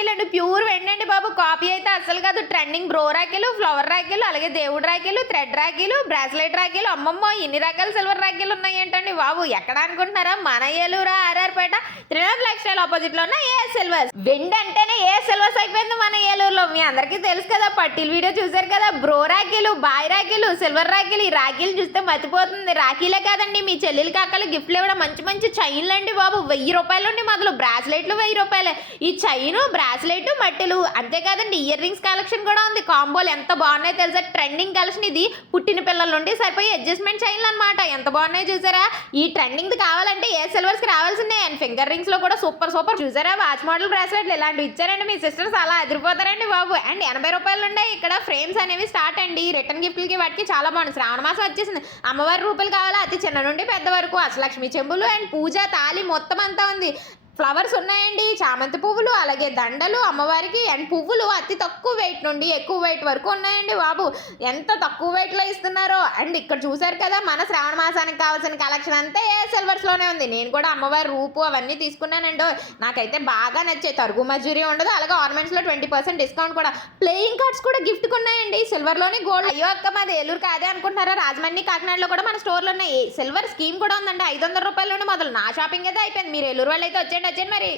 రాఖీలు అండి, ప్యూర్ వెండండి బాబు. కాపీ అయితే అసలు కాదు. ట్రెండింగ్ బ్రో రాఖీలు, ఫ్లవర్ రాఖీలు, అలాగే దేవుడు రాఖీలు, థ్రెడ్ రాఖీలు, బ్రాస్లెట్ రాఖీలు. అమ్మమ్మో ఇన్ని రకాల సిల్వర్ రాఖీలు ఉన్నాయి ఏంటండి బాబు. ఎక్కడ అనుకుంటున్నారా? మన Eluru RR Peta Trinath life style opposite లో ఉన్న ఏఎస్ సిల్వర్స్. వెండి అంటేనే ఏఎస్ సిల్వర్స్ అయిపోయింది మన ఏలూరులో. మీ అందరికీ తెలుసు కదా, పట్టీలు వీడియో చూసారు కదా. బ్రో రాఖీలు, బాయ్ రాఖీలు, సిల్వర్ రాఖీలు. ఈ రాఖీలు చూస్తే మతిపోతుంది. రాఖీలే కాదండి, మీ చెల్లెలు కాకలు గిఫ్ట్లు ఇవ్వడం మంచి మంచి చైన్లు అండి బాబు. 1000 రూపాయలు నుండి మొదలు. బ్రాస్లెట్లు 1000 రూపాయలే. ఈ చైను, బ్రాస్లెట్, మట్టెలు. అంతేకాదండి ఇయర్ రింగ్స్ కలెక్షన్ కూడా ఉంది. కాంబోలు ఎంత బాగున్నాయి తెలుసా. ట్రెండింగ్ కలెక్షన్ ఇది. పుట్టిన పిల్లల నుండి సరిపోయి అడ్జస్ట్మెంట్ చైన్లు అనమాట. ఎంత బాగున్నాయి చూసారా. ఈ ట్రెండింగ్ కావాలంటే ఏ సిల్వర్స్ కి రావాల్సిందే. అండ్ ఫింగర్ రింగ్స్ లో కూడా సూపర్ సూపర్ చూసారా. వాచ్ మోడల్ బ్రాస్లెట్లు ఇలాంటివి ఇచ్చారండి. మీ సిస్టర్స్ అలా అదిరిపోతారండి బాబు. అండ్ 80 రూపాయలు ఉండే ఇక్కడ ఫ్రేమ్స్ అనేవి స్టార్ట్ అండి. రిటర్న్ గిఫ్ట్లకి వాటికి చాలా బాగుంది. శ్రావణ మాసం వచ్చేసింది. అమ్మవారి రూపాయలు కావాలా, అతి చిన్న నుండి పెద్ద వరకు. అష్టలక్ష్మి చెంబులు అండ్ పూజ తాళి మొత్తం అంతా ఉంది. ఫ్లవర్స్ ఉన్నాయండి, చామంతి పువ్వులు, అలాగే దండలు అమ్మవారికి. అండ్ పువ్వులు అతి తక్కువ వెయిట్ నుండి ఎక్కువ వెయిట్ వరకు ఉన్నాయండి బాబు. ఎంత తక్కువ వెయిట్లో ఇస్తున్నారో. అండ్ ఇక్కడ చూసారు కదా, మన శ్రావణ మాసానికి కావాల్సిన కలెక్షన్ అంతా ఏ సిల్వర్స్లోనే ఉంది. నేను కూడా అమ్మవారి రూపు అవన్నీ తీసుకున్నానండి. నాకైతే బాగా నచ్చాయి. తరుగు మజూరీ ఉండదు. అలాగే ఆర్నమెంట్స్లో 20% డిస్కౌంట్ కూడా. ప్లేయింగ్ కార్డ్స్ కూడా గిఫ్ట్కి ఉన్నాయండి సిల్వర్లోని. గోల్డ్. అయ్యో అక్క మాది ఏలూరు కాదే అనుకుంటున్నారా? రాజమండ్రి, కాకినాడలో కూడా మన స్టోర్లో ఉన్నాయి. సిల్వర్ స్కీమ్ కూడా ఉందండి. 500 రూపాయల నుండి మొదలు. నా షాపింగ్ అయితే అయిపోయింది. మీరు ఏలూరు వాళ్ళు అయితే వచ్చేయండి మరి.